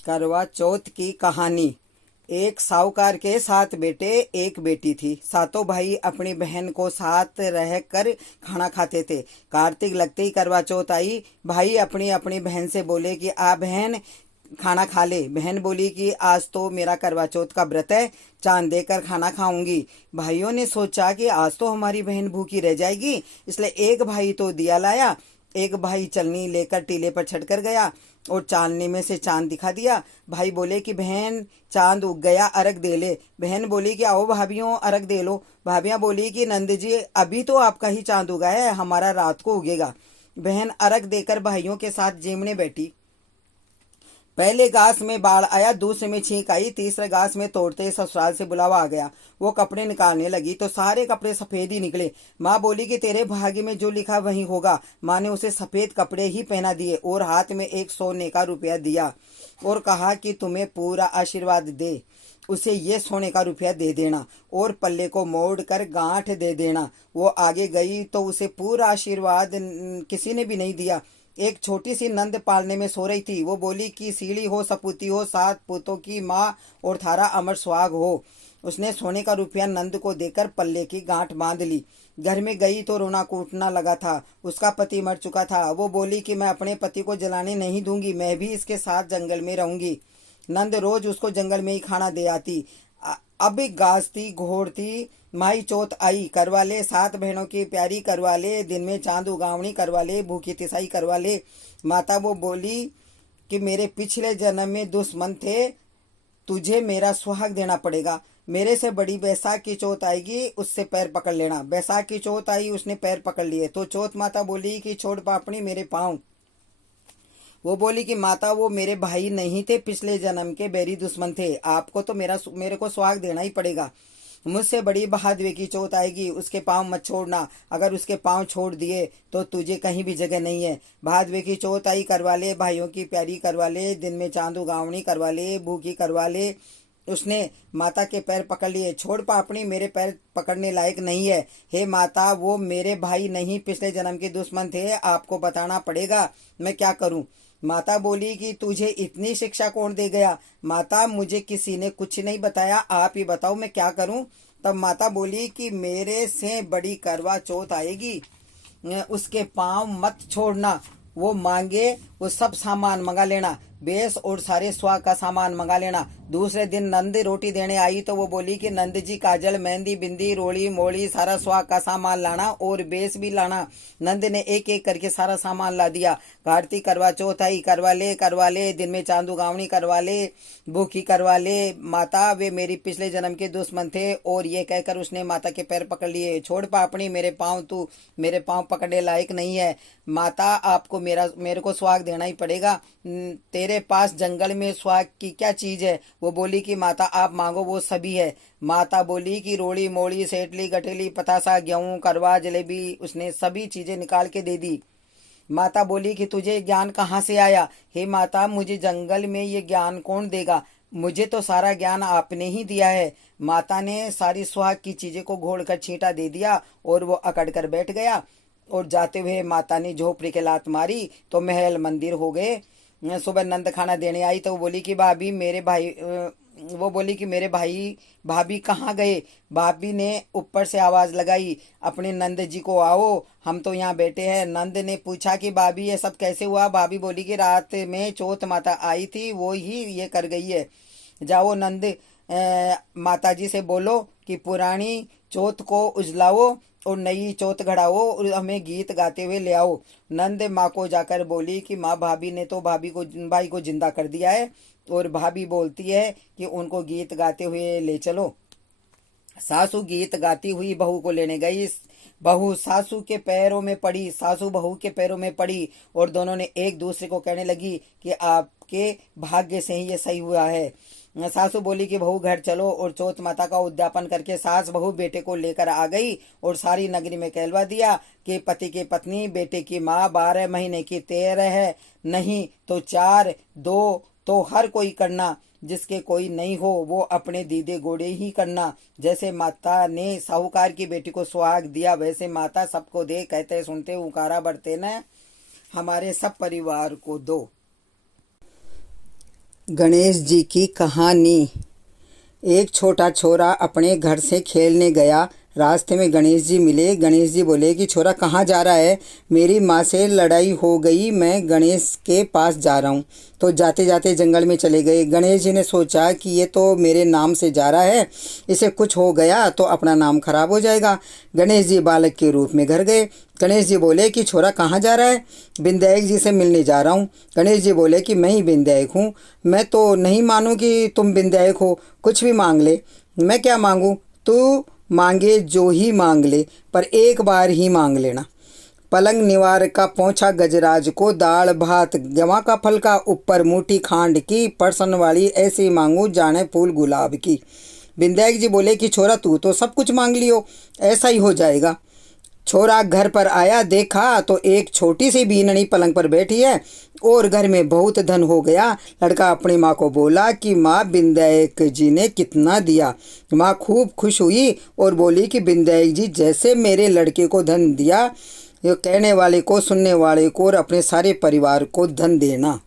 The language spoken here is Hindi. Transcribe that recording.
करवा चौथ की कहानी। एक साहूकार के 7 बेटे, एक बेटी थी। सातों भाई अपनी बहन को साथ रहकर खाना खाते थे। कार्तिक लगते ही करवा चौथ आई। भाई अपनी अपनी बहन से बोले कि आ बहन, खाना खा ले। बहन बोली कि आज तो मेरा करवा चौथ का व्रत है, चांद देकर खाना खाऊंगी। भाइयों ने सोचा कि आज तो हमारी बहन भूखी रह जाएगी, इसलिए एक भाई तो दिया लाया, एक भाई चलनी लेकर टीले पर चढ़कर गया और चांदनी में से चांद दिखा दिया। भाई बोले कि बहन चांद उग गया, अर्घ दे ले। बहन बोली कि आओ भाभियों, अर्घ दे लो। भाभियां बोली कि नंद जी अभी तो आपका ही चांद उगा है, हमारा रात को उगेगा। बहन अर्घ देकर भाइयों के साथ जेमने बैठी। पहले घास में बाढ़ आया, दूसरे में छींक आई, तीसरे घास में तोड़ते ससुराल से बुलावा आ गया। वो कपड़े निकालने लगी तो सारे कपड़े सफेद ही निकले। माँ बोली कि तेरे भाग्य में जो लिखा वही होगा। माँ ने उसे सफेद कपड़े ही पहना दिए और हाथ में एक सोने का रुपया दिया और कहा कि तुम्हें पूरा आशीर्वाद दे, उसे ये सोने का रुपया दे देना और पल्ले को मोड़ कर गांठ दे देना। वो आगे गई तो उसे पूरा आशीर्वाद किसी ने भी नहीं दिया। एक छोटी सी नंद पालने में सो रही थी। वो बोली कि सीढ़ी हो, सपूती हो, 7 पुतों की माँ और थारा अमर सुहाग हो। उसने सोने का रुपया नंद को देकर पल्ले की गांठ बांध ली। घर में गई तो रोना कूटना लगा था। उसका पति मर चुका था। वो बोली कि मैं अपने पति को जलाने नहीं दूंगी, मैं भी इसके साथ जंगल में रहूंगी। नंद रोज उसको जंगल में ही खाना दे आती। अब गाजती घोड़ती माई चौथ आई, करवा ले 7 बहनों की प्यारी, करवा ले दिन में चांद उगावनी, करवा ले भूखी तिसाई, करवा ले। माता वो बोली कि मेरे पिछले जन्म में दुश्मन थे, तुझे मेरा सुहाग देना पड़ेगा। मेरे से बड़ी बैसाख की चौथ आएगी, उससे पैर पकड़ लेना। बैसाख की चौथ आई, उसने पैर पकड़ लिए तो चौथ माता बोली कि छोड़ पापड़ी मेरे पाँव। वो बोली कि माता वो मेरे भाई नहीं थे, पिछले जन्म के बैरी दुश्मन थे, आपको तो मेरे को सुहाग देना ही पड़ेगा। मुझसे बड़ी बहादुरी की चोट आएगी, उसके पाँव मत छोड़ना, अगर उसके पाँव छोड़ दिए तो तुझे कहीं भी जगह नहीं है। बहादुरी की चोट आई, करवा ले भाइयों की प्यारी, करवा ले दिन में चांद उगावनी, करवा ले भूखी, करवा ले। उसने माता के पैर पकड़ लिए। छोड़ पापड़ी, मेरे पैर पकड़ने लायक नहीं है। हे माता वो मेरे भाई नहीं, पिछले जन्म के दुश्मन थे, आपको बताना पड़ेगा, मैं क्या करूं। माता बोली कि तुझे इतनी शिक्षा कौन दे गया। माता मुझे किसी ने कुछ नहीं बताया, आप ही बताओ मैं क्या करूं। तब माता बोली कि मेरे से बड़ी करवा चौथ आएगी, उसके पाँव मत छोड़ना, वो मांगे वो सब सामान मंगा लेना, बेस और सारे सुहाग का सामान मंगा लेना। दूसरे दिन नंद रोटी देने आई तो वो बोली कि नंद जी काजल, मेहंदी, बिंदी, रोड़ी मोड़ी सारा सुहाग का सामान लाना और बेस भी लाना। नंद ने एक एक करके सारा सामान ला दिया। कार्तिक करवा चौथ आई, करवा ले दिन में चांद उगावनी, करवा ले भूखी, करवा ले। माता वे मेरी पिछले जन्म के दुश्मन थे, और ये कहकर उसने माता के पैर पकड़ लिए। छोड़ पापड़ी मेरे पाँव, तू मेरे पाँव पकड़ने लायक नहीं है। माता आपको मेरे को सुहाग देना ही पड़ेगा। तेरे पास जंगल में सुहाग की क्या चीज है। वो बोली कि माता आप मांगो वो सभी है। माता बोली कि रोड़ी मोड़ी, सेटली, गठेली, पतासा, गेहूं, करवा, जलेबी, उसने सभी चीजें निकाल के दे दी। माता बोली कि तुझे ज्ञान कहाँ से आया। हे माता मुझे जंगल में ये ज्ञान कौन देगा, मुझे तो सारा ज्ञान आपने ही दिया है। माता ने सारी सुहाग की चीजें को घोल कर छींटा दे दिया और वो अकड़ कर बैठ गया। और जाते हुए माता ने झोपड़ी के लात मारी तो महल मंदिर हो गए। सुबह नंद खाना देने आई तो वो बोली कि भाभी मेरे भाई, वो बोली कि मेरे भाई भाभी कहाँ गए। भाभी ने ऊपर से आवाज लगाई, अपने नंद जी को आओ, हम तो यहाँ बैठे हैं। नंद ने पूछा कि भाभी ये सब कैसे हुआ। भाभी बोली कि रात में चौथ माता आई थी, वो ही ये कर गई है। जाओ नंद माता जी से बोलो कि पुरानी चौथ को उजलाओ और नई चौथ घड़ाओ और हमें गीत गाते हुए ले आओ। नंद माँ को जाकर बोली कि माँ भाभी ने तो भाई को जिंदा कर दिया है, और भाभी बोलती है कि उनको गीत गाते हुए ले चलो। सासू गीत गाती हुई बहू को लेने गई। बहू सासू के पैरों में पड़ी, सासू बहू के पैरों में पड़ी और दोनों ने एक दूसरे को कहने लगी कि आपके भाग्य से ही ये सही हुआ है। सासू बोली कि बहू घर चलो, और चौथ माता का उद्यापन करके सास बहू बेटे को लेकर आ गई और सारी नगरी में कहलवा दिया कि पति की पत्नी बेटे की माँ 12 महीने की 13 है, नहीं तो 4, 2 तो हर कोई करना, जिसके कोई नहीं हो वो अपने दीदे गोड़े ही करना। जैसे माता ने साहूकार की बेटी को सुहाग दिया, वैसे माता सबको दे, कहते सुनते उकारा बढ़ते न हमारे सब परिवार को दो। गणेश जी की कहानी। एक छोटा छोरा अपने घर से खेलने गया। रास्ते में गणेश जी मिले। गणेश जी बोले कि छोरा कहाँ जा रहा है? मेरी माँ से लड़ाई हो गई, मैं गणेश के पास जा रहा हूँ। तो जाते जाते जंगल में चले गए। गणेश जी ने सोचा कि ये तो मेरे नाम से जा रहा है, इसे कुछ हो गया तो अपना नाम खराब हो जाएगा। गणेश जी बालक के रूप में घर गए। गणेश जी बोले कि छोरा कहाँ जा रहा है? विधायक जी से मिलने जा रहा हूँ। गणेश जी बोले कि मैं ही विधायक हूँ, मैं तो नहीं मानूँ कि तुम विधायक हो, कुछ भी मांग ले। मैं क्या मांगूँ? तू मांगे जो ही मांग ले, पर एक बार ही मांग लेना। पलंग निवार का पोंछा गजराज को, दाल भात गवां का फल का, ऊपर मुट्ठी खांड की, परसन वाली ऐसी मांगू जाने फूल गुलाब की। विधायक जी बोले कि छोरा तू तो सब कुछ मांग लियो, ऐसा ही हो जाएगा। छोरा घर पर आया, देखा तो एक छोटी सी बीननी पलंग पर बैठी है और घर में बहुत धन हो गया। लड़का अपनी माँ को बोला कि माँ, विधायक जी ने कितना दिया। माँ खूब खुश हुई और बोली कि विधायक जी जैसे मेरे लड़के को धन दिया, ये कहने वाले को, सुनने वाले को और अपने सारे परिवार को धन देना।